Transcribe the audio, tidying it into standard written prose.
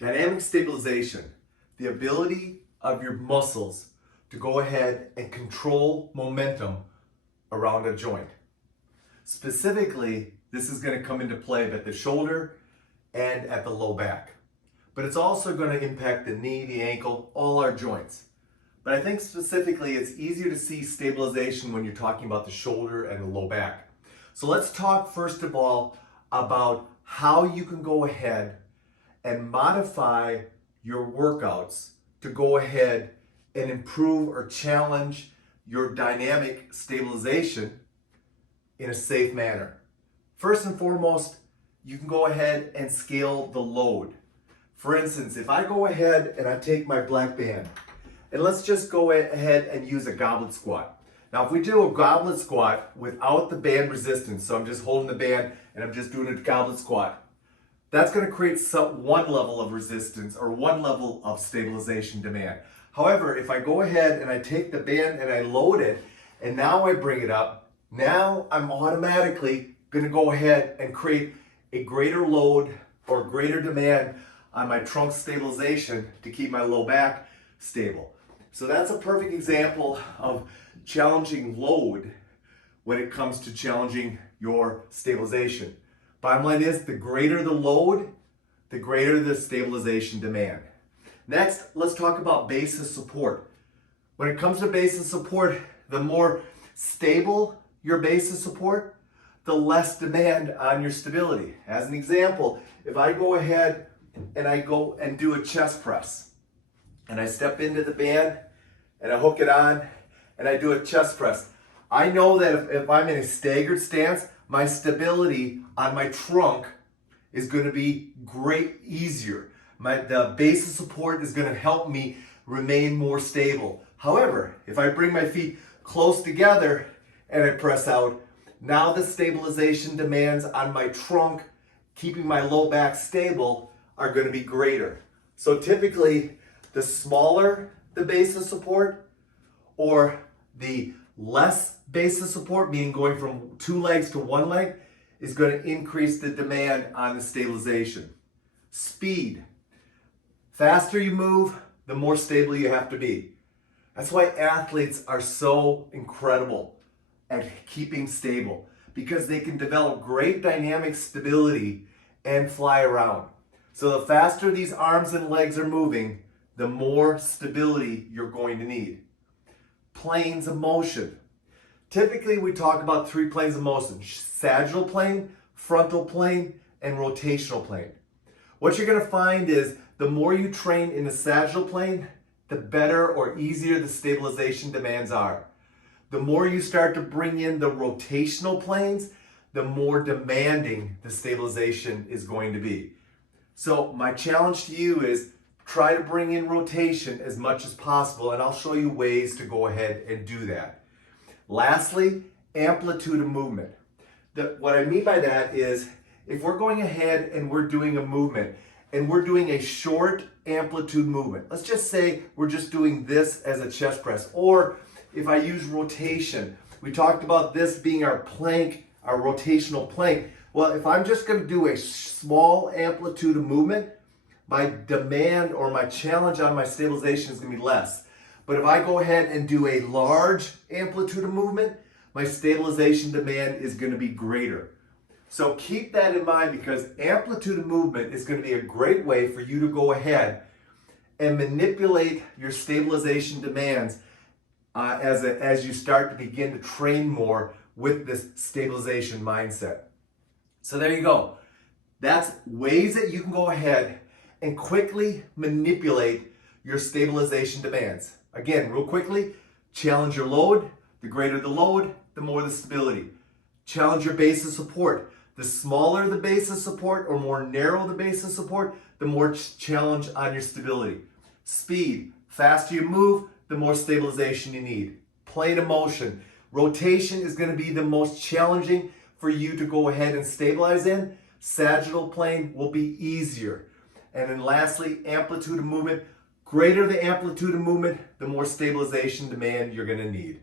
Dynamic stabilization, the ability of your muscles to go ahead and control momentum around a joint. Specifically, this is going to come into play at the shoulder and at the low back. But it's also going to impact the knee, the ankle, all our joints. But I think specifically it's easier to see stabilization when you're talking about the shoulder and the low back. So let's talk first of all about how you can go ahead and modify your workouts to go ahead and improve or challenge your dynamic stabilization in a safe manner. First and foremost, you can go ahead and scale the load. For instance, if I go ahead and I take my black band, and let's just go ahead and use a goblet squat. Now, if we do a goblet squat without the band resistance, so I'm just holding the band and I'm just doing a goblet squat, that's going to create one level of resistance or one level of stabilization demand. However, if I go ahead and I take the band and I load it, and now I bring it up, now I'm automatically going to go ahead and create a greater load or greater demand on my trunk stabilization to keep my low back stable. So that's a perfect example of challenging load when it comes to challenging your stabilization. Bottom line is, the greater the load, the greater the stabilization demand. Next, let's talk about basis support. When it comes to basis support, the more stable your basis support, the less demand on your stability. As an example, if I go ahead and I go and do a chest press, and I step into the band and I hook it on and I do a chest press, I know that if I'm in a staggered stance, my stability on my trunk is going to be easier. The basis support is going to help me remain more stable. However, if I bring my feet close together and I press out, now the stabilization demands on my trunk, keeping my low back stable, are going to be greater. So typically, the smaller the basis support, or the less basis support, meaning going from 2 legs to 1 leg, is going to increase the demand on the stabilization. Speed. Faster you move, the more stable you have to be. That's why athletes are so incredible at keeping stable, because they can develop great dynamic stability and fly around. So the faster these arms and legs are moving, the more stability you're going to need. Planes of motion. Typically, we talk about 3 planes of motion: sagittal plane, frontal plane, and rotational plane. What you're going to find is the more you train in the sagittal plane, the better or easier the stabilization demands are. The more you start to bring in the rotational planes, the more demanding the stabilization is going to be. So my challenge to you is try to bring in rotation as much as possible, and I'll show you ways to go ahead and do that. Lastly, amplitude of movement. What I mean by that is, if we're going ahead and we're doing a movement, and we're doing a short amplitude movement, let's just say we're just doing this as a chest press, or if I use rotation, we talked about this being our plank, our rotational plank. Well, if I'm just going to do a small amplitude of movement, my demand or my challenge on my stabilization is going to be less. But if I go ahead and do a large amplitude of movement, my stabilization demand is going to be greater. So keep that in mind, because amplitude of movement is going to be a great way for you to go ahead and manipulate your stabilization demands as you start to begin to train more with this stabilization mindset. So there you go. That's ways that you can go ahead and quickly manipulate your stabilization demands. Again, real quickly, challenge your load. The greater the load, the more the stability. Challenge your basis support. The smaller the basis support or more narrow the basis support, the more challenge on your stability. Speed. Faster you move, the more stabilization you need. Plane of motion. Rotation is going to be the most challenging for you to go ahead and stabilize in. Sagittal plane will be easier. And then lastly, amplitude of movement. Greater the amplitude of movement, the more stabilization demand you're going to need.